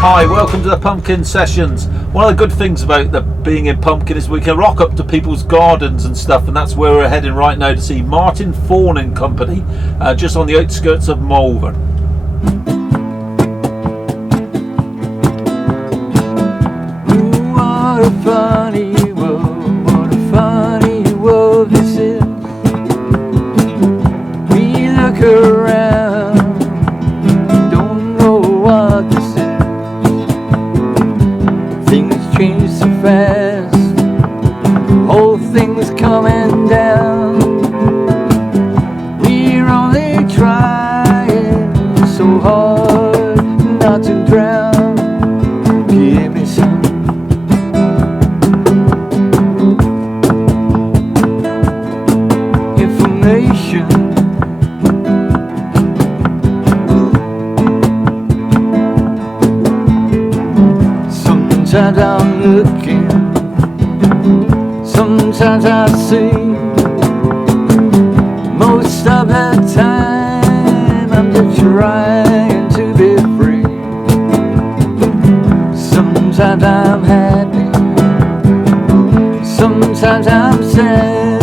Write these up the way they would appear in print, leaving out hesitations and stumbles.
Hi, welcome to the Pumpkin Sessions. One of the good things about being in Pumpkin is we can rock up to people's gardens and stuff, and that's where we're heading right now to see Martin Thorne and Company, just on the outskirts of Malvern. Ooh, what a funny world, what a funny world this is. We look around, don't know what to say. Things change so fast, whole thing's coming down. We're only trying so hard not to drown. Give me some information. Sometimes I'm looking, sometimes I see. Most of the time I'm just trying to be free. Sometimes I'm happy, sometimes I'm sad.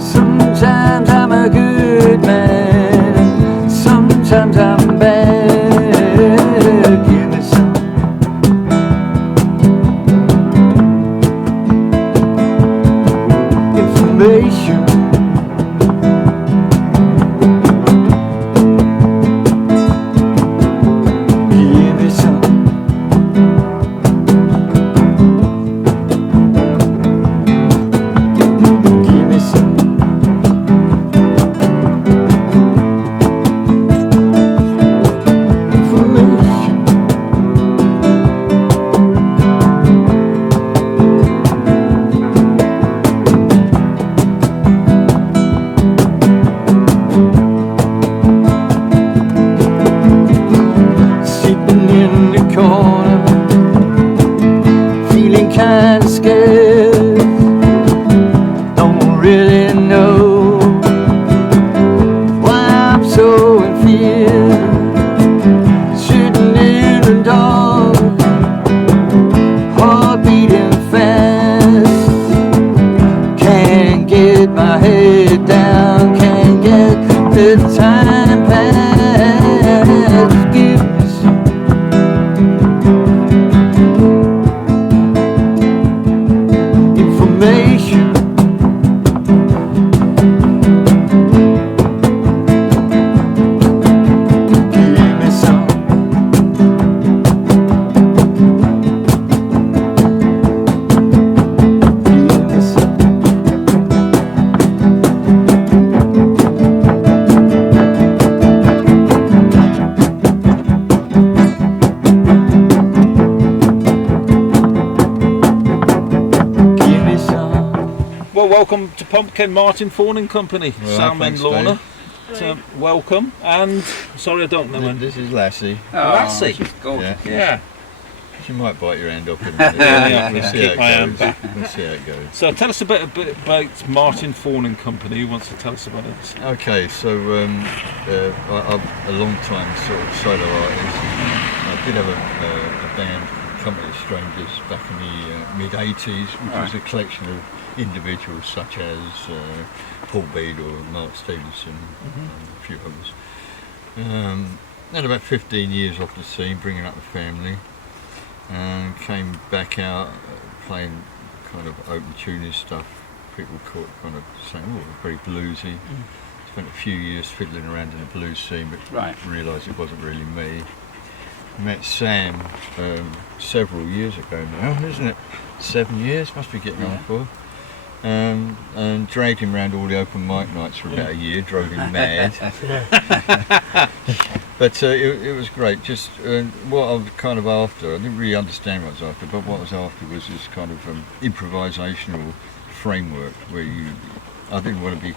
Sometimes I'm a good man, sometimes I'm bad. Give me some information. Give me some. Give me some. Information. Sitting in the corner, feeling kinda scared. Don't really know why I'm so in fear. Sitting in the dark, heart beating fast. Can't get my head down, can't get the time past. Give me some information. Give me some. Give me some. Give me some. Well, welcome to Pumpkin, Martin Thorne and Company. Well, Sam and thanks, Lorna. Welcome. And sorry, I don't know. This is Lassie. Lassie. She's gorgeous. Yeah. She might bite your hand off in a minute. Yeah, We'll see keep my how hand it back. goes. We'll see how it goes. So tell us a bit about Martin Thorne and Company. Who wants to tell us about it? Okay, so I'm a long time sort of solo artist. I did have a band, Company of Strangers, back in the mid-80s, which was a collection of individuals such as Paul Bede or Mark Stevenson and a few others. Had about 15 years off the scene, bringing up the family, and came back out playing kind of open tuning stuff. People caught kind of saying, oh, very bluesy. Spent a few years fiddling around in the blues scene, but realised it wasn't really me. Met Sam several years ago now, isn't it? 7 years, must be getting on for. And dragged him around all the open mic nights for about a year, drove him mad. But it was great. Just what I was kind of after, I didn't really understand what I was after, but what I was after was this kind of improvisational framework where I didn't want to be,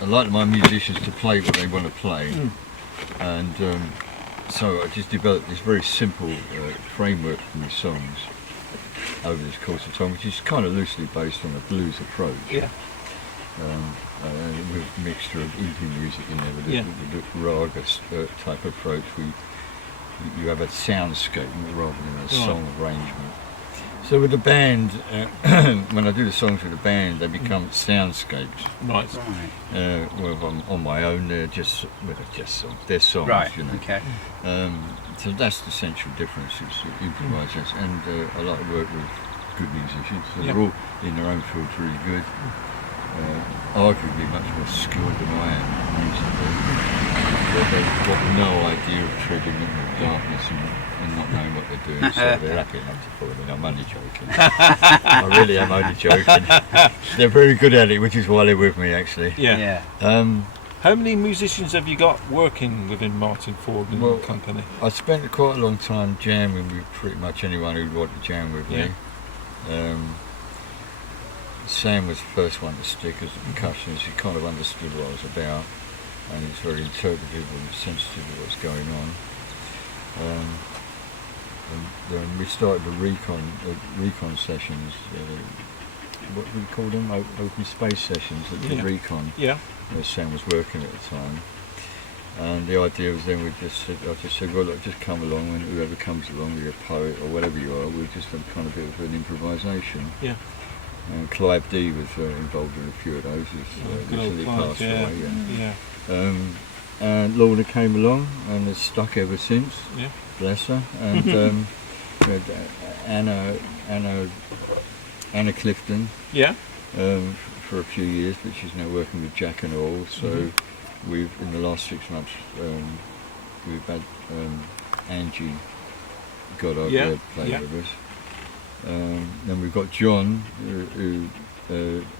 I like my musicians to play what they want to play. And so I just developed this very simple framework for my songs over this course of time, which is kind of loosely based on a blues approach. Yeah. With a mixture of Indian music in there, with the raga type approach. you have a soundscape rather than a song arrangement. So with the band, when I do the songs with the band, they become soundscapes. Right. Well, if I'm on my own, they're just songs. They're songs, Right. you know. Okay. So that's the central difference. It's improvisers, and I like to work with good musicians. So they're all in their own field really good. Arguably much more skilled than I am musically. They've got no idea of treading in the darkness and not knowing what they're doing, so they're happy enough to follow me. I'm only joking. I really am only joking. They're very good at it, which is why they're with me, actually. Yeah. How many musicians have you got working within Martin Ford and Company? I spent quite a long time jamming with pretty much anyone who'd want to jam with me. Sam was the first one to stick as a percussionist. He kind of understood what I was about, and he's very interpretive and sensitive to what's going on. And then we started the recon sessions. What do we call them? Open space sessions at the recon. Yeah. Where Sam was working at the time. And the idea was then I just said, well, look, just come along, and whoever comes along, you're a poet or whatever you are, we'll just have kind of a bit of an improvisation. Yeah. And Clive D was involved in a few of those. He's recently passed away. And Lorna came along and has stuck ever since. Yeah. Bless her. And Anna Clifton. Yeah. For a few years, but she's now working with Jack and all. So we've, in the last 6 months, we've had Angie Goddard play with us. Then we've got John, who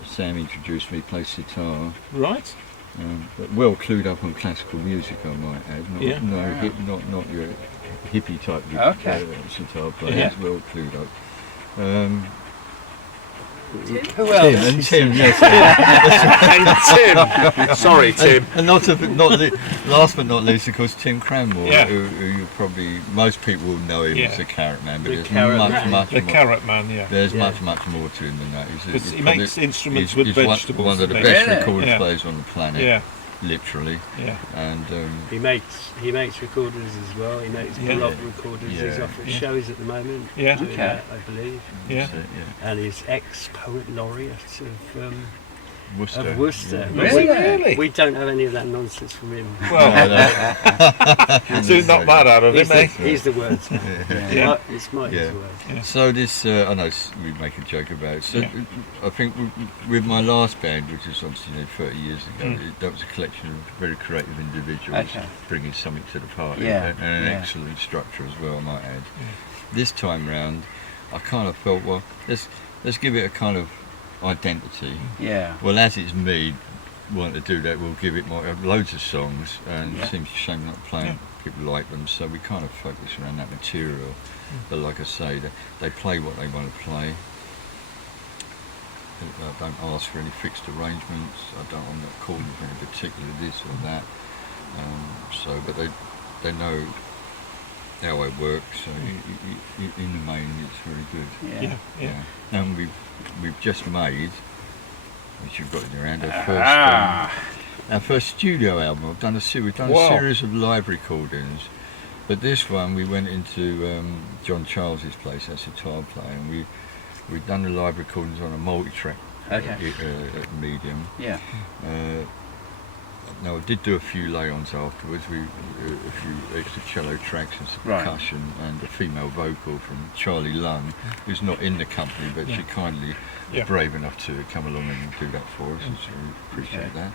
Sam introduced me, plays sitar. Right. But well clued up on classical music, I might add. Not your hippie type sitar player. Yeah. He's well clued up. Who else? Tim, and Tim, yes. And Tim. Sorry, Tim. And last but not least, of course, Tim Cranmore, who you probably, most people will know him as the Carrot Man, but there's much The more. Carrot Man, There's much more to him than that. Because he makes instruments with vegetables. One of the best recording players on the planet, literally. Yeah. And he makes recorders as well. He makes block recorders. He's off at shows at the moment. Yeah. Doing that, I believe. Yeah. And he's ex-poet laureate of Worcester. Of Worcester. Really? We don't have any of that nonsense from him. Well, so not bad out of him, eh? He's the wordsmith. It's Mike's word. Yeah. So this, I know we make a joke about it. So I think with my last band, which was obviously 30 years ago, that was a collection of very creative individuals bringing something to the party, and an excellent structure as well, I might add. This time round, I kind of felt, well, let's give it a kind of identity. Yeah. Well, as it's me wanting to do that, we'll give it loads of songs, and it seems a shame not playing. People like them, so we kind of focus around that material. But like I say, they play what they want to play. I don't ask for any fixed arrangements. I'm not calling for any particular this or that. But they know how I work. So in the main, it's very good. Yeah. And we've just made, which you've got in your hand, our first studio album. We've done a series of live recordings, but this one we went into John Charles's place, that's a guitar player, and we've done the live recordings on a multi-track medium. Yeah. Now I did do a few lay-ons afterwards. A few extra cello tracks and some percussion, and a female vocal from Charlie Lung, who's not in the company, but she kindly was brave enough to come along and do that for us. So we appreciate that.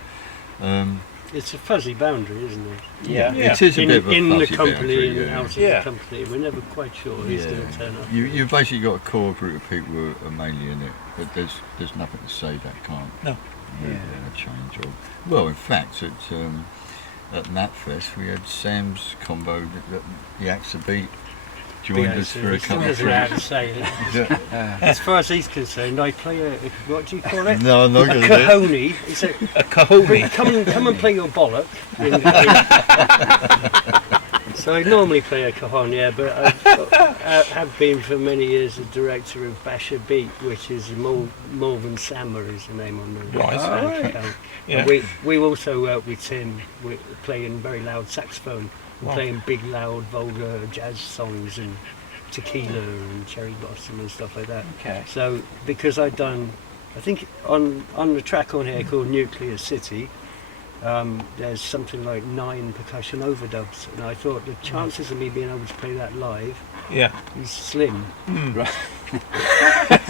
It's a fuzzy boundary, isn't it? Yeah. It is a bit of a in the fuzzy company boundary, and out of the company. We're never quite sure who's going to turn up. You've basically got a core group of people who are mainly in it, but there's nothing to say that can't move or change. Well, in fact, at Matfest we had Sam's combo, the Axe of Beat, joined us for a couple of drinks. As far as he's concerned, I play what do you call it? No, I'm not going to do it. Cajone. It's a cajone. Come and play your bollock. So I normally play a cajon, but I have been for many years the director of Basher Beat, which is Malvern Sammer is the name on the soundtrack. We also work with Tim, we're playing very loud saxophone playing big, loud, vulgar jazz songs and tequila and cherry blossom and stuff like that. Okay. So because I'd done, I think on the track on here called Nuclear City, there's something like 9 percussion overdubs, and I thought the chances of me being able to play that live is slim. Right.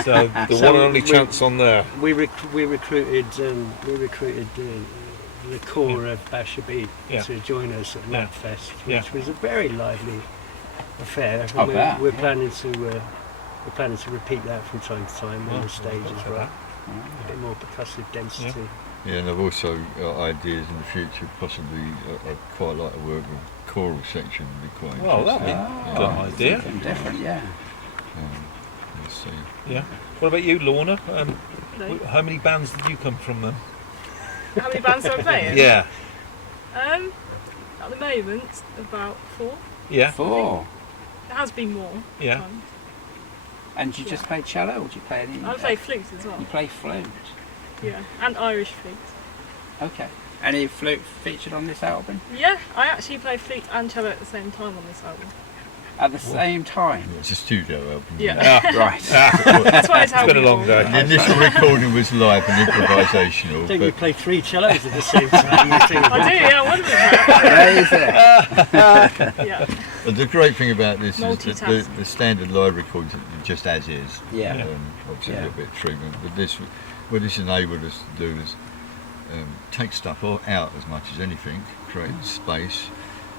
So the So one and only we- chance on there. We recruited the core of Basher Beat to join us at Yeah. Madfest, Yeah. which was a very lively affair. I bet, We're yeah. planning to repeat that from time to time on the stage as well. A bit more percussive density. Yeah, and I've also got ideas in the future, possibly I'd quite like to work with choral section, would be quite Oh, interesting. that'd be good idea. Something different, yeah. Let's see. Yeah. What about you, Lorna? Hello. How many bands did you come from then? How many bands am I playing? Yeah. At the moment, about 4. Yeah. 4. There has been more. Yeah. times. And you just play cello, or do you play any? I play flute as well. You play flute. Yeah, and Irish flute. Okay. Any flute featured on this album? Yeah, I actually play flute and cello at the same time on this album. At the same time? It's a studio album. Yeah. Right. That's why it's been a long day. The initial recording was live and improvisational, I think we but play 3 cellos at the same time. I do, yeah, I wonder that. There you Yeah. but the great thing about this is that Multitasking. the standard live recordings are just as is. Yeah. Obviously Yeah. a little bit of treatment, but what this enabled us to do is take stuff out as much as anything, create space.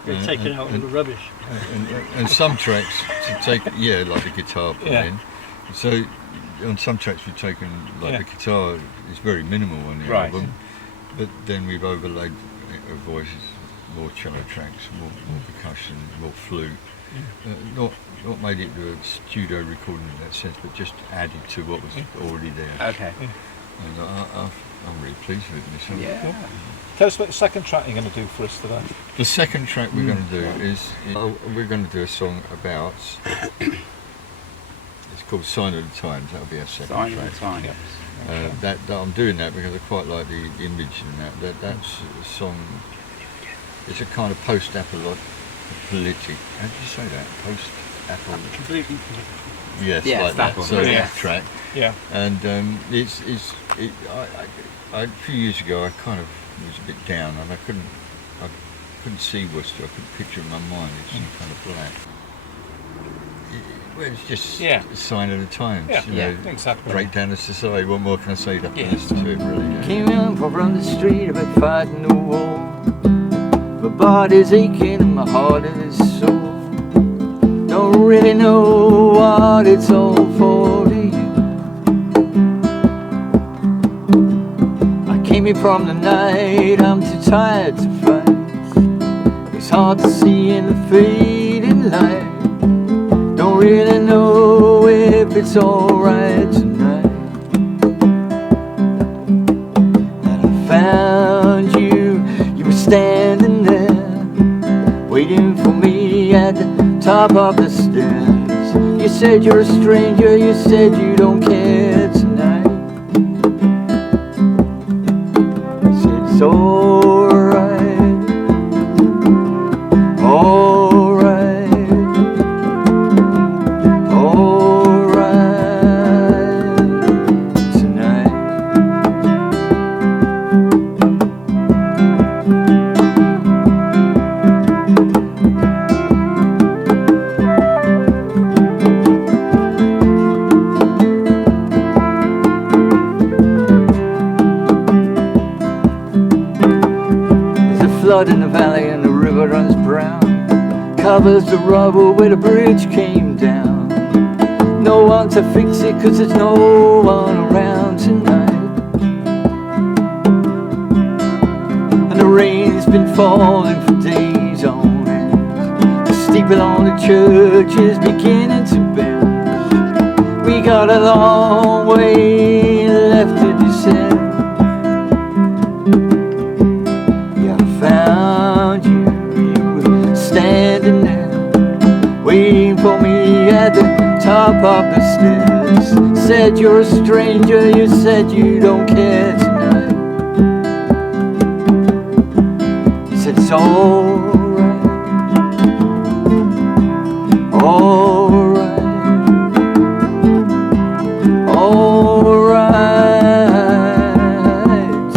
We're taking out all the rubbish. And some tracks to take, like the guitar put Yeah. in. So on some tracks we've taken, like the guitar is very minimal on the Right. album, but then we've overlaid voices, more cello tracks, more percussion, more flute. Not made it to a studio recording in that sense, but just added to what was already there. Okay. And I'm really pleased with it myself. Yeah. Tell us about the second track you're going to do for us today. The second track we're going to do is we're going to do a song about. It's called "Sign of the Times." That'll be our second Sign track. of the Times. That I'm doing that because I quite like the image in that. That's a song. It's a kind of post-apocalyptic. How did you say that? Post-apocalyptic. Completely. Yes, Yes, like that that. one. So Yeah. that track. Yeah. And a few years ago I kind of was a bit down and I couldn't see Worcester. I couldn't picture it in my mind. It's some kind of black. Well, it's just a sign of the times. Yeah. You know, Exactly. breakdown of society. What more can I say to to it, really? Yeah. Came in from the street about fighting the war. My body's aching and my heart is sore. Don't really know what it's all for to you. I came here from the night, I'm too tired to fight. It's hard to see in the fading light. Don't really know if it's alright tonight. And I found you, you were standing there, waiting for me at the top of the stairs. You said you're a stranger, you said you don't care tonight. I said it's alright, alright, alright tonight. Flood in the valley and the river runs brown, covers the rubble where the bridge came down. No one to fix it cause there's no one around tonight. And the rain's been falling for days on end. The steeple on the church is beginning to bend. We got a long way left to descend. Found you, you were standing there, waiting for me at the top of the stairs. Said you're a stranger, you said you don't care tonight. You said it's alright, alright, alright tonight.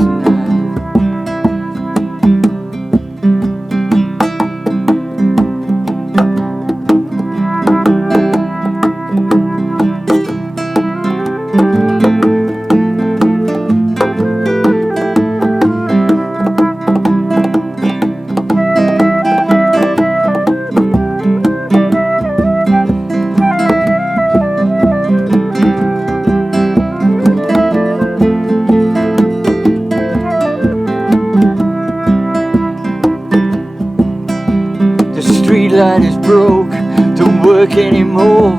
The street light is broke, don't work anymore.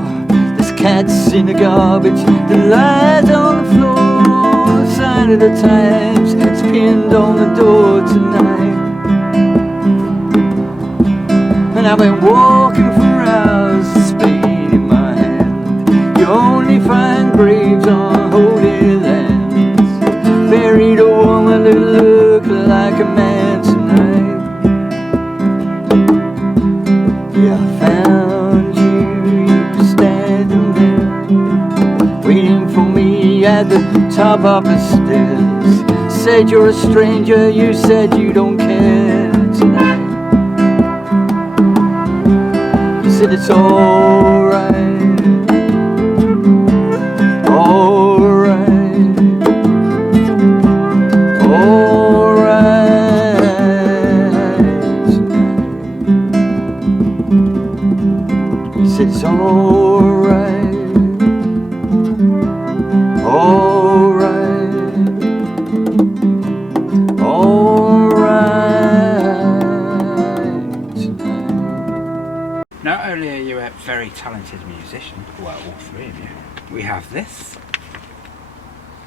There's cats in the garbage, the light on the floor. Sign of the times, it's pinned on the door tonight. And I've been walking for hours, a spade in my hand. You only find graves on holy lands. Buried a woman that looked like a man tonight. Yeah, I found you standing there, waiting for me at the top of the stairs. Said you're a stranger, you said you don't care tonight. You said it's alright, alright, alright tonight. He said it's alright, alright, alright tonight. Not only are you a very talented musician, well, all three of you, we have this.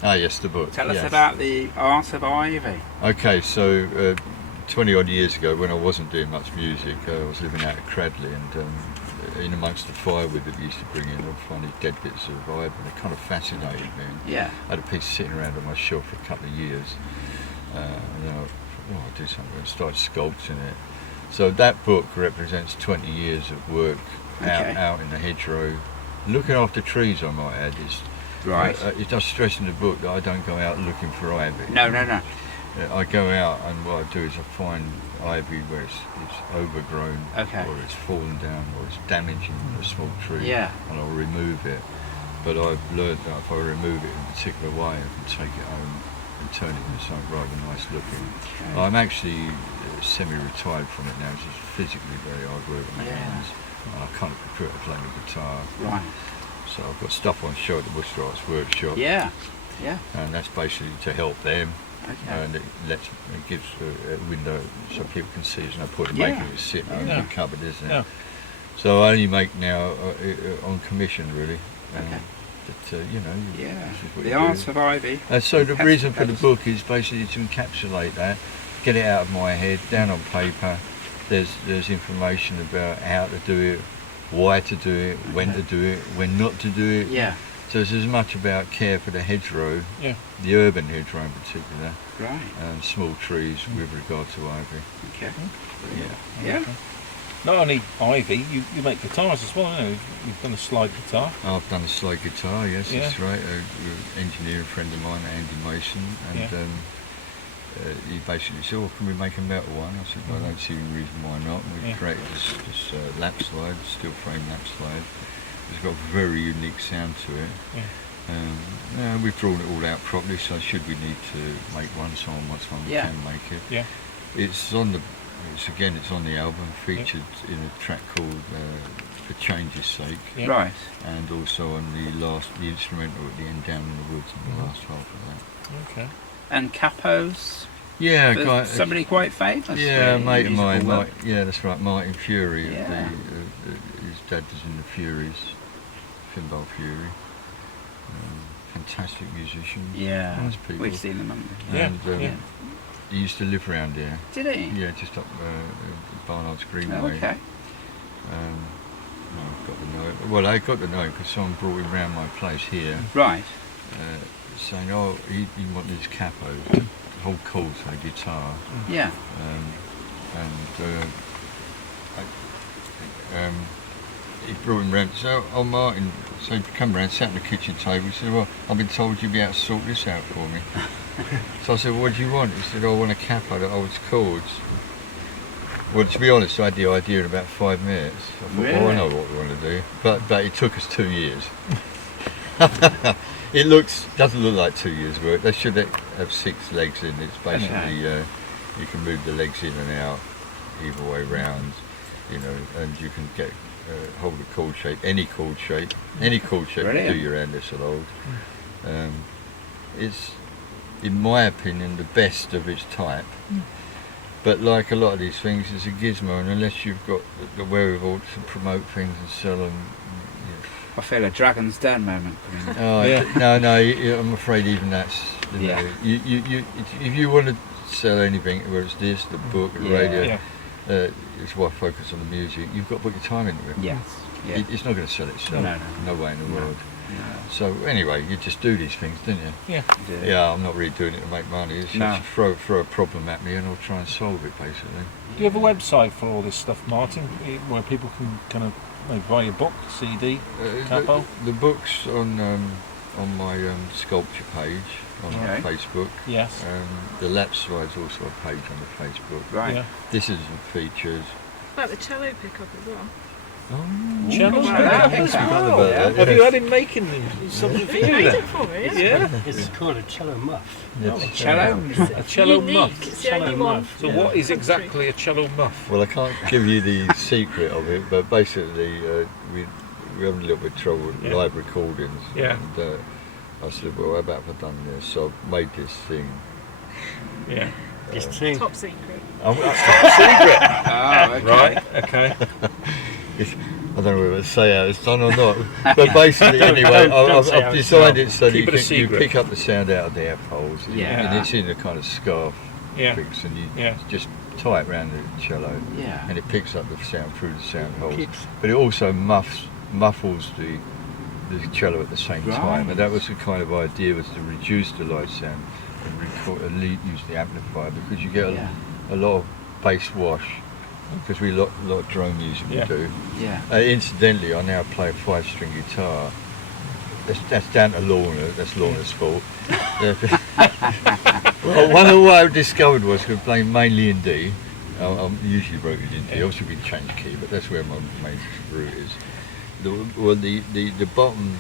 Ah, yes, the book. Tell us yes. about the art of ivy. Okay, so 20 odd years ago, when I wasn't doing much music, I was living out at Cradley, and in amongst the firewood that we used to bring in, I'd find these dead bits of ivy, and it kind of fascinated me. Yeah. I had a piece sitting around on my shelf for a couple of years, and then I thought, well, I'll do something, and started sculpting it. So that book represents 20 years of work out in the hedgerow, looking after trees, I might add. Right. It does stress in the book that I don't go out looking for ivy. No. I go out, and what I do is I find ivy where it's overgrown, Okay. or it's fallen down, or it's damaging a small tree, Yeah. and I'll remove it. But I've learned that if I remove it in a particular way, I can take it home and turn it into something rather nice looking. Okay. I'm actually semi-retired from it now. It's just physically very hard work on my Yeah. hands, and I kind of prefer to play the guitar. Right. So I've got stuff on show at the Worcester Arts Workshop, Yeah. and that's basically to help them. Okay. And it gives a window so people can see. There's no point in Yeah. making it sit in Yeah. a cupboard, isn't it? Yeah. So I only make now on commission, really. Okay. But you know, Yeah. this is what The you art do. of ivy. And so the reason for the Encapsulates. book is basically to encapsulate that, get it out of my head, down on paper. There's information about how to do it, why to do it, when to do it, when not to do it. Yeah. So it's as much about care for the hedgerow, Yeah. the urban hedgerow in particular, Right. and small trees with regard to ivy. Okay. Yeah. Yeah. Not only ivy, you make guitars as well, haven't you? You've done a slide guitar. I've done a slide guitar, yes, Yeah. that's right. An engineering friend of mine, Andy Mason, and Yeah. he basically said, "Well, can we make a metal one?" I said, "Well, I don't see any reason why not." And we Yeah. created this lap slide, steel frame lap slide. It's got a very unique sound to it. Yeah. We've drawn it all out properly, so should we need to make one song, we Yeah. can make it. Yeah. It's on the album, featured in a track called "For Change's Sake," Yeah. Right. and also on the instrumental at the end, "Down in the Woods," in the last half of that. Okay. And capos. Yeah, For somebody quite famous. Yeah, a really, mate of musical mine. world. Yeah, that's right, Martin Fury. Yeah. His dad was in the Furies, Finbar Fury. Fantastic musician. Yeah. Nice people. We've seen them, haven't we? Yeah. And Yeah. he used to live around here. Did he? Yeah, just up Barnard's Oh, Greenway. okay. I got to know it. Well, I got to know him because someone brought him round my place here, Right. saying, "Oh, he wanted his capo, whole chords on a guitar." he brought him round. So, oh Martin, so he come round, sat at the kitchen table. He said, well, I've been told you'd be able to sort this out for me. So I said, what do you want? He said, I want a capo that holds chords. Well, to be honest, I had the idea in about 5 minutes. I thought, Really? oh, I know what we want to do. But it took us 2 years. It doesn't look like 2 years' work. They should have 6 legs in. It's basically, you can move the legs in and out, either way round, you know, and you can get hold a chord shape, any chord shape Brilliant. do your hand this old. It's, in my opinion, the best of its type. But like a lot of these things, it's a gizmo, and unless you've got the wherewithal to promote things and sell them. I feel a Dragon's Den moment. No, I'm afraid even that's. You know, if you want to sell anything, whether it's this, the book, the radio, it's why I focus on the music. You've got to put your time into it. Yes. Yeah. It's not going to sell itself. No. No way in the world. So anyway, you just do these things, don't you? Yeah. Yeah, I'm not really doing it to make money. It's just throw a problem at me and I'll try and solve it, basically. Do you have a website for all this stuff, Martin, where people can kind of buy your book, CD, capo? The book's on my sculpture page on Facebook. Yes. The lap slide's also a page on the Facebook. Right. Yeah. This is features. About the cello pickup as well. Cello Wow. pickup. Have you had him making something for He you made then? it for me. Yeah. It's called a cello muff. Cello. A cello Unique. muff. It's the only one. So what is exactly a cello muff? Well, I can't give you the secret of it, but basically we have a little bit of trouble with live recordings. Yeah. And I said, well, how about if I've done this? So I made this thing. Yeah. This thing. Top secret. Secret. Oh, okay. Right. Okay. I don't know whether to say how it's done or not, but basically, anyway, don't say how I've it's designed done. it so that Keep it a you secret. pick up the sound out of the air holes, Yeah. and it's in a kind of scarf Yeah. fix, and you Yeah. just tie it around the cello, Yeah. and it picks up the sound through the sound holes. Keeps- But it also muffles the cello at the same time, and that was the kind of idea, was to reduce the live sound and use the amplifier, because you get a lot of bass wash, because we lot of drone music we do. Yeah. Incidentally, I now play a 5-string guitar. That's down to Lorna. That's Lorna's fault. Well, what I discovered was because playing mainly in D. I'm usually wrote it in D. Obviously, we change key, but that's where my main route is. The bottom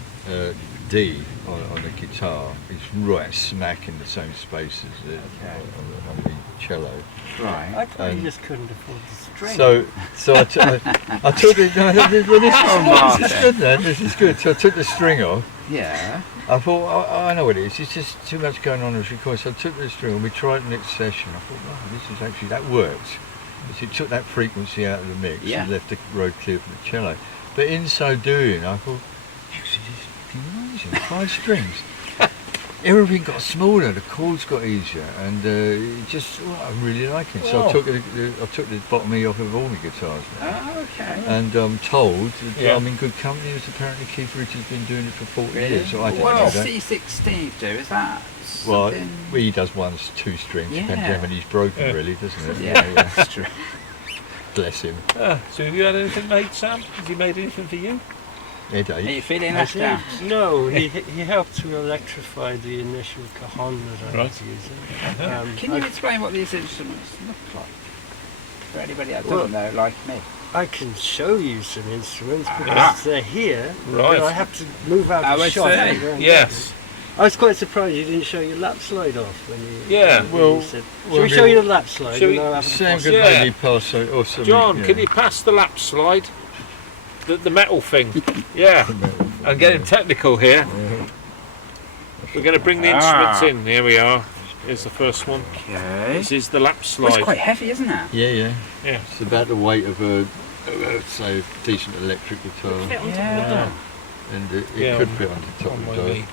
D on the guitar is right smack in the same space as on the cello. Right. I thought you just couldn't afford the string. So I took it. No, this is good. Then this is good. So I took the string off. Yeah. I thought, I know what it is. It's just too much going on as recording. So I took the string and we tried the next session. I thought, wow, that works. Because it took that frequency out of the mix and left the road clear for the cello. But in so doing, I thought, actually, this is fucking amazing. 5 strings. Everything got smaller, the chords got easier, and I really like it. So I took the bottom E off of all the guitars now. Oh, okay. And I'm told that I'm in good company, as apparently Keith Richards been doing it for 40 years. So I didn't What know does that. C6 Steve do? Is that Well, something? he does 2 strings, depends how many he's broken, really, doesn't it? Yeah, that's true. Bless him. So have you had anything made, Sam? Has he made anything for you? Are you Headache. feeling I left think, out? no, he helped to electrify the initial cajon that I was using. Can you explain what these instruments look like? For anybody that doesn't know, like me. I can show you some instruments because they're here. Right. But I have to move out Oh, the I shot. see. Yes. I was quite surprised you didn't show your lap slide off when you. Yeah, when well- you said, well, shall we show you the lap slide? shall we- and I'll have a Sam posse? could Yeah. maybe pass or something. John, can you pass the lap slide? The metal thing. Yeah. I'm getting technical here. We're going to bring the instruments in. Here we are. Here's the first one. Okay. This is the lap Well, slide. it's quite heavy, isn't it? Yeah. Yeah. It's about the weight of a say, decent electric guitar, Fit on top of the Yeah. dome. and it Yeah, could on- fit on the top on of my the knee. dome.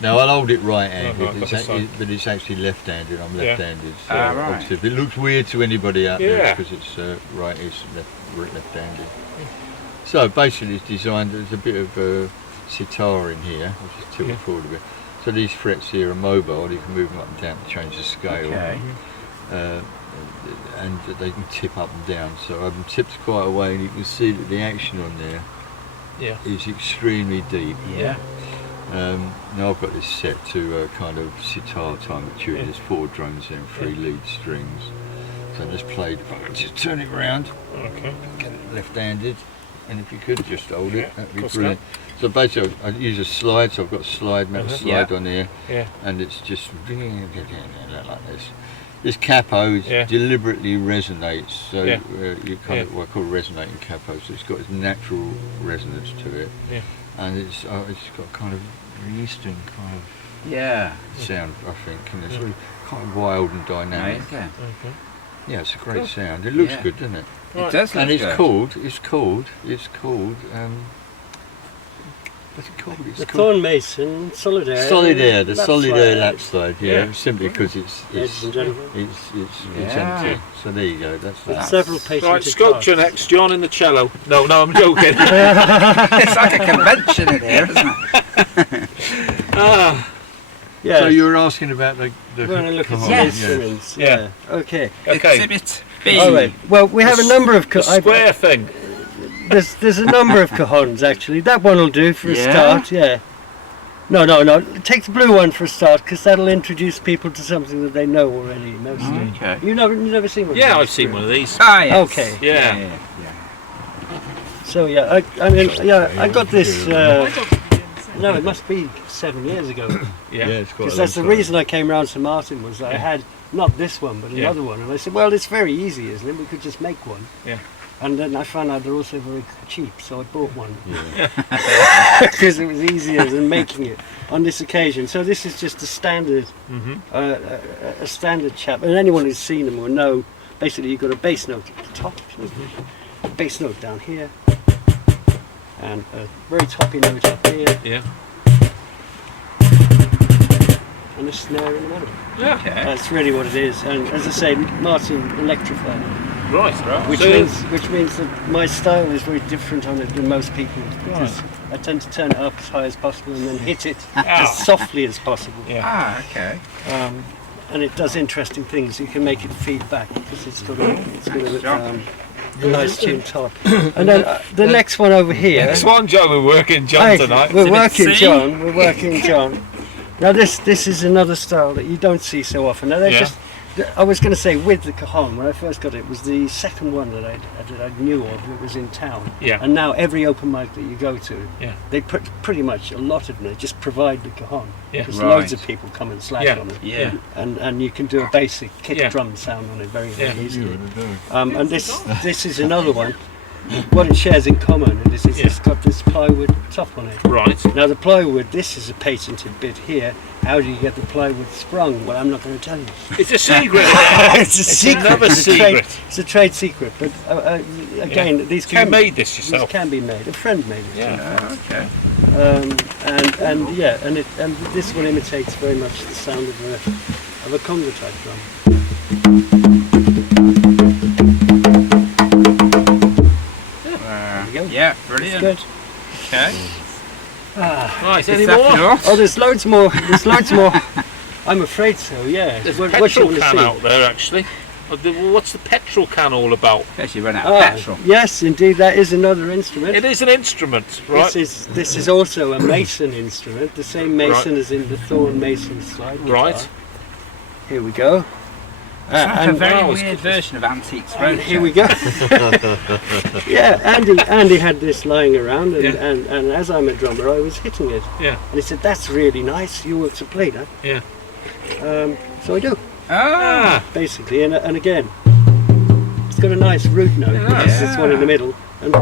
Now I'll hold it No, right-handed, I've got the side. but it's actually left-handed. I'm Yeah. left-handed, so Right. obviously if it looks weird to anybody out Yeah. there because it's it's left-handed. So basically, it's designed. There's a bit of sitar in here, which is tilted forward a bit. So these frets here are mobile. You can move them up and down to change the scale. Okay. And they can tip up and down. So I've tipped quite a way, and you can see that the action on there Yeah. is extremely deep. Yeah. Now I've got this set to kind of sitar time tune. There's 4 drums and 3 lead strings. So I just played. Just turn it round. Okay. Get it left-handed, and if you could just hold it, that'd be course brilliant. So basically, I use a slide. So I've got a slide, metal slide Yeah. on here, Yeah. and it's just like this. This capo deliberately resonates, so you kind of what I call resonating capo. So it's got its natural resonance to it, and it's got kind of the Eastern kind of sound, I think, and it's really kind of wild and dynamic. Okay. Yeah, it's a great sound. It looks good, doesn't it? It does look And it's good. called. What's it called? It's The called Thorne Mason Solidaire. Solidaire, the lap Solidaire slide. lap slide. Yeah, simply because it's Ladies and gentlemen. it's empty. So there you go. That's Several patented Right, sculpture parts. next. John in the cello. No, I'm joking. It's like a convention in here, isn't it? Yeah. So you were asking about the we're going to look at some Yes. instruments. Yeah. Okay. Okay. Exhibit B. All right. Well, we have a number of. The square thing. There's a number of cajons actually. That one will do for a Yeah? start. Yeah. No. Take the blue one for a start because that'll introduce people to something that they know already mostly. Okay. You never seen one? Yeah, of I've these? seen one of these. Ah, yes. Okay. Yeah. So yeah, I got this. No, it must be 7 years ago. it's quite Because a that's the long time. reason I came round to Martin was that I had not this one but another one, and I said, well, it's very easy, isn't it? We could just make one. Yeah. And then I found out they're also very cheap, so I bought one because it was easier than making it on this occasion. So this is just a standard, a standard chap, and anyone who's seen them will know. Basically, you've got a bass note at the top, a bass note down here, and a very toppy note up here, Yeah. and a snare in the middle. Yeah. Okay. That's really what it is. And as I say, Martin electrified it. Right. Which So- means that my style is very different on it than most people because I tend to turn it up as high as possible and then hit it as softly as possible. Yeah. Ah, okay. And it does interesting things. You can make it feed back because it's got a nice tuned top. And then the next one over here. Next one, John. We're working John Hey, tonight. We're Exhibit working C. John. We're working John. Now this is another style that you don't see so often. Now they're Yeah. just. I was going to say with the cajon when I first got it was the second one that I knew of that was in town. Yeah. And now every open mic that you go to, Yeah. they put pretty much a lot of them. They just provide the cajon. Yeah. Because Right. loads of people come and slack Yeah. on it. Yeah. And you can do a basic kick Yeah. drum sound on it very Yeah. easily. And this is another one. What it shares in common is it's got this plywood top on it. Right. Now the plywood, this is a patented bit here. How do you get the plywood sprung? Well, I'm not going to tell you. It's a secret. It's a secret. another It's a trade- secret. It's a trade secret. But again, these You can made this these yourself. can be made. A friend made it. Yeah. Okay. And this one imitates very much the sound of a conga type drum. There you go. Yeah, brilliant. Good. Okay. Right. Is Any that more? enough? Oh, there's loads more. There's loads more. I'm afraid so. Yeah. There's a What you petrol wanna can see? out there actually. What's the petrol can all about? In case you run out of petrol. Yes, indeed, that is another instrument. It is an instrument, right? This is also a Mason instrument, the same Mason as in the Thorne Mason slide guitar. Right. Here we go. It's like a and very wow, weird version of Antiques and Roadshow. here we go. Yeah, Andy had this lying around, and as I'm a drummer, I was hitting it. Yeah. And he said, "That's really nice. You want to play that?" Yeah. So I do, Ah, basically, and again, it's got a nice root note. Yeah. This is one in the middle, and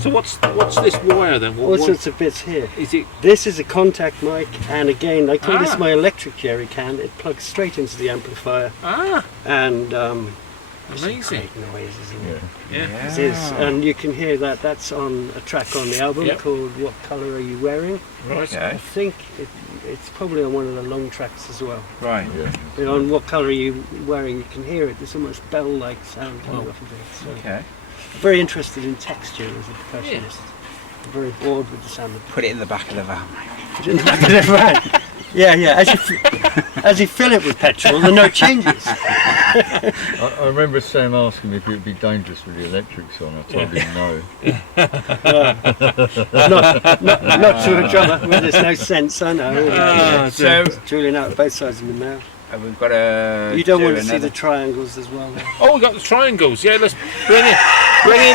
So what's this wire then? all sorts of bits here. Is it? This is a contact mic, and again, I call Ah. this my electric jerry can. It plugs straight into the amplifier, Ah, and amazing. great noise, isn't it? Yeah. It is, and you can hear that. That's on a track on the album Yep. called "What Colour Are You Wearing?" Right. I okay. think it's probably on one of the long tracks as well. Right. But on "What Colour Are You Wearing?" you can hear it. There's almost bell-like sound coming off of it. So Okay. very interested in texture as a percussionist. I'm very bored with the sound of Put it in the back of the van. it in the back of the van. Yeah, as you fill it with petrol, the note changes. I remember Sam asking me if it would be dangerous with the electrics on. I told him no. Not to a drummer where there's no sense, I know. So Drilling out both sides of the mouth. we've got a. You don't want to see the triangles as well. Oh, we got the triangles. Yeah, let's bring in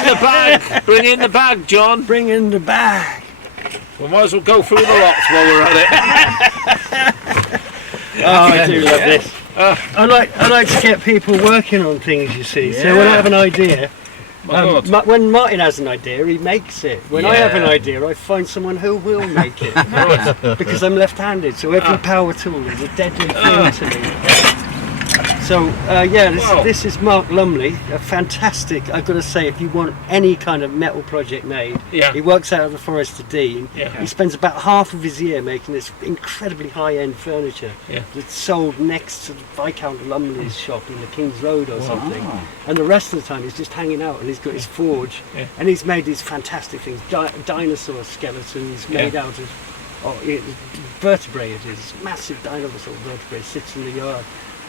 the bag. Bring in the bag, John. Bring in the bag. We might as well go through the lots while we're at it. I do love this. I like to get people working on things, you see. So when I have an idea, when Martin has an idea, he makes it. When I have an idea, I find someone who will make it. Because I'm left-handed, so every power tool is a deadly thing to me. So this is Mark Lumley, a fantastic. I've got to say, if you want any kind of metal project made, he works out of the Forest of Dean. He spends about half of his year making this incredibly high-end furniture that's sold next to Viscount Lumley's shop in the King's Road or something. And the rest of the time he's just hanging out, and he's got his forge, and he's made these fantastic things, dinosaur skeletons made out of vertebrae. It is massive dinosaur vertebrae sits in the yard.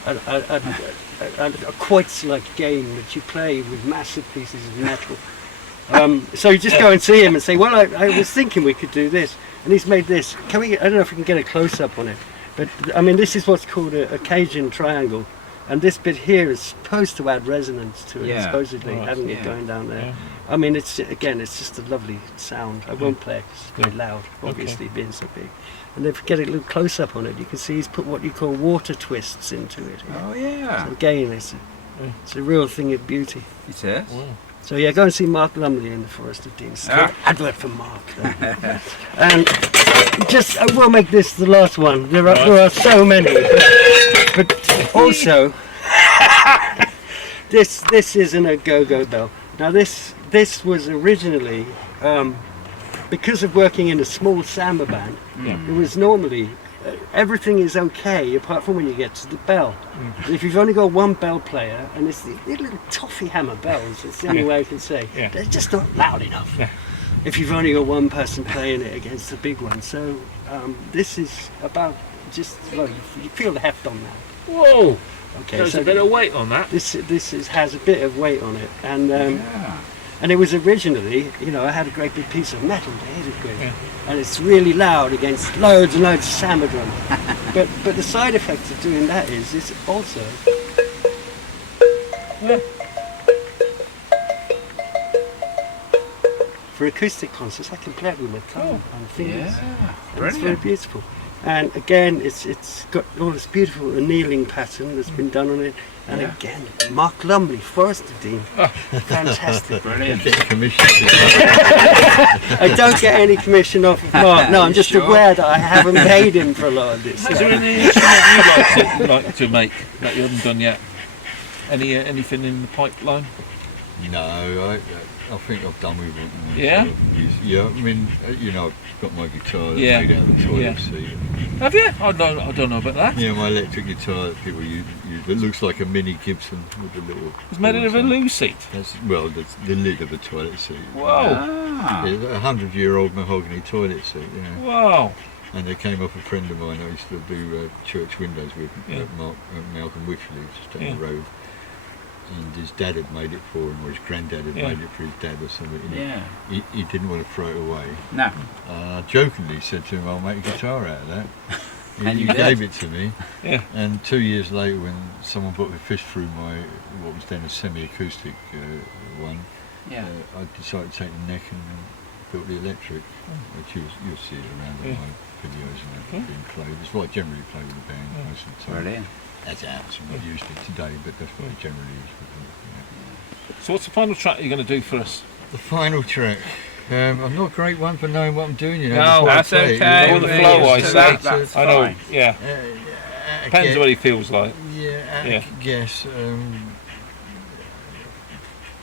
A quoits-like game that you play with massive pieces of metal. So you just go and see him and say, well, I was thinking we could do this, and he's made this. I don't know if we can get a close-up on it, but I mean, this is what's called a Cajun triangle, and this bit here is supposed to add resonance to it, supposedly, having it going down there. I mean, it's just a lovely sound. I won't play it 'cause it's very loud, obviously, being so big. And if you get a little close up on it, you can see he's put what you call water twists into it. Oh yeah. So again, it's a real thing of beauty. It is. Wow. So yeah, go and see Mark Lumley in the Forest of Dean. Advert for Mark. And just we'll make this the last one. There are so many, but also this isn't a go-go bell. Now this was originally. Because of working in a small samba band, it was normally everything is okay apart from when you get to the bell. And if you've only got one bell player, and it's the little toffee hammer bells, it's the only way I can say, they're just not loud enough. If you've only got one person playing it against the big one. So this is about just you feel the heft on that. Whoa! Okay, There's so a bit of weight on that. This has a bit of weight on it, and it was originally, I had a great big piece of metal to hit it with, and it's really loud against loads and loads of samba drum. but the side effect of doing that is it's also for acoustic concerts I can play it with my thumb and fingers. And it's very beautiful. And again, it's got all this beautiful annealing pattern that's been done on it. And again, Mark Lumley, Forest of Dean. Fantastic. Brilliant. I don't get any commission off of Mark. No, I'm just aware that I haven't paid him for a lot of this. Is there any instrument you'd like to make that you haven't done yet? Anything in the pipeline? No, I think I've done with it. Yeah? I mean, I've got my guitar made out of the toilet seat. Have you? I don't know about that. Yeah, my electric guitar that people use it looks like a mini Gibson with a little... It's made out of a loo seat? That's the lid of a toilet seat. Wow. It's a 100-year-old mahogany toilet seat, Wow. And they came off a friend of mine I used to do church windows with, Malcolm Witchley, just down the road. And his dad had made it for him, or his granddad had made it for his dad or something. He didn't want to throw it away. No. I jokingly said to him, I'll make a guitar out of that. And he you gave did. it to me. Yeah. And 2 years later, when someone put a fish through what was then a semi-acoustic one, I decided to take the neck and built the electric, which you'll see it around in my videos and that being played. It's what I generally play with the band most of the time. Brilliant. As out, I'm not used to it today, but that's what I generally use with them. So what's the final track you're going to do for us? The final track. I'm not a great one for knowing what I'm doing, No, before I that's play it, okay. All the flow, I say. That's I know, fine. yeah. Depends what he feels like. I guess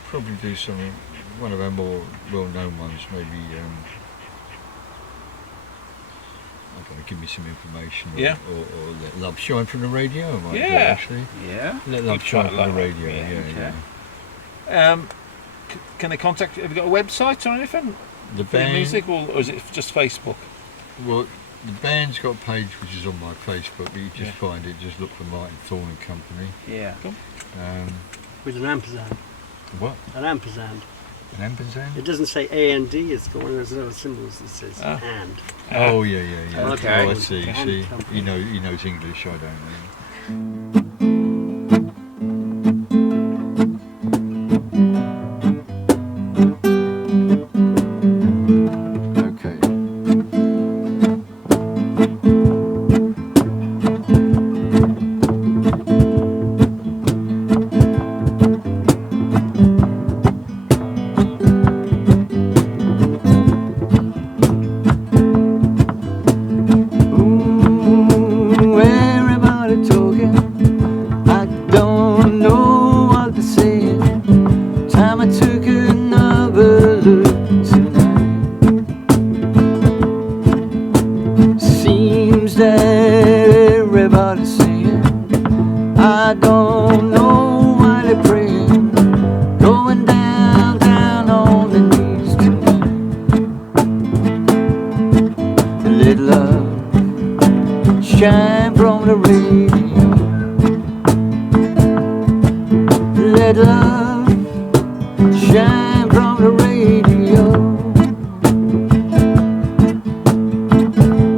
probably do one of our more well-known ones, maybe. I don't know, give me some information, or Let Love Shine from the Radio. I might do, actually. Yeah. Let Love Shine from the Radio. Can they contact you? Have you got a website or anything? The For your band. music, or is it just Facebook? Well, the band's got a page which is on my Facebook, but you just Yeah. find it, just look for Martin Thorne and Company. Yeah. With an ampersand. What? An ampersand. An ampersand? It doesn't say A&D, it's got one of those little symbols that says Oh. and. Oh yeah. Okay. Oh, I see. And See, Company. he knows English. I don't know. Okay. Ooh, everybody talking. I don't know what they're saying. Time I took another look tonight. Seems that everybody's saying I don't know why they're praying. Going down, down on the knees tonight. Let love shine from the radio. Let love shine from the radio.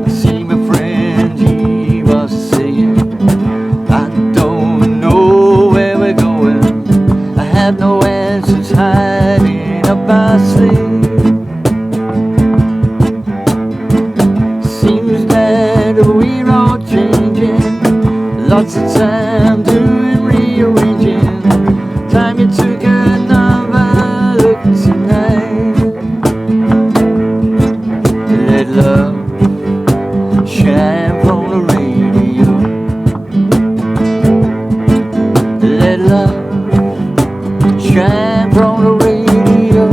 I see my friend, he was saying, I don't know where we're going. I have no answers hiding up my sleeve. Seems that we're all changing. Lots of time doing rearranging. Time you took another look tonight. Let love shine from the radio. Let love shine from the radio.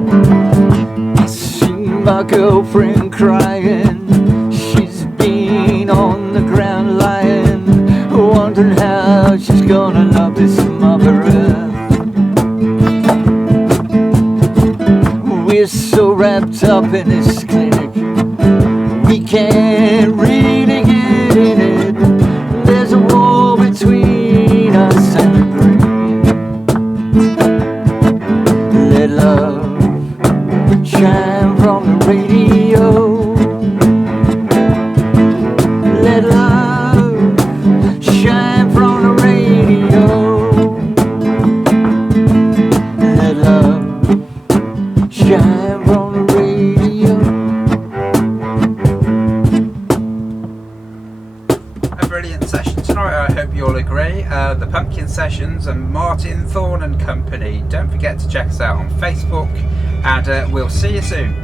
I see my girlfriend crying. She's been on the ground lying, wondering how she's gonna love this mother earth. We're so wrapped up in this clinic, we can't really get in it. There's a wall between us and the grave. Let love shine from the radio. Let love shine from the radio. Let love shine from the radio. A brilliant session tonight, I hope you all agree. The Pumpkin Sessions and Martin Thorne and Company. Don't forget to check us out on Facebook, and we'll see you soon.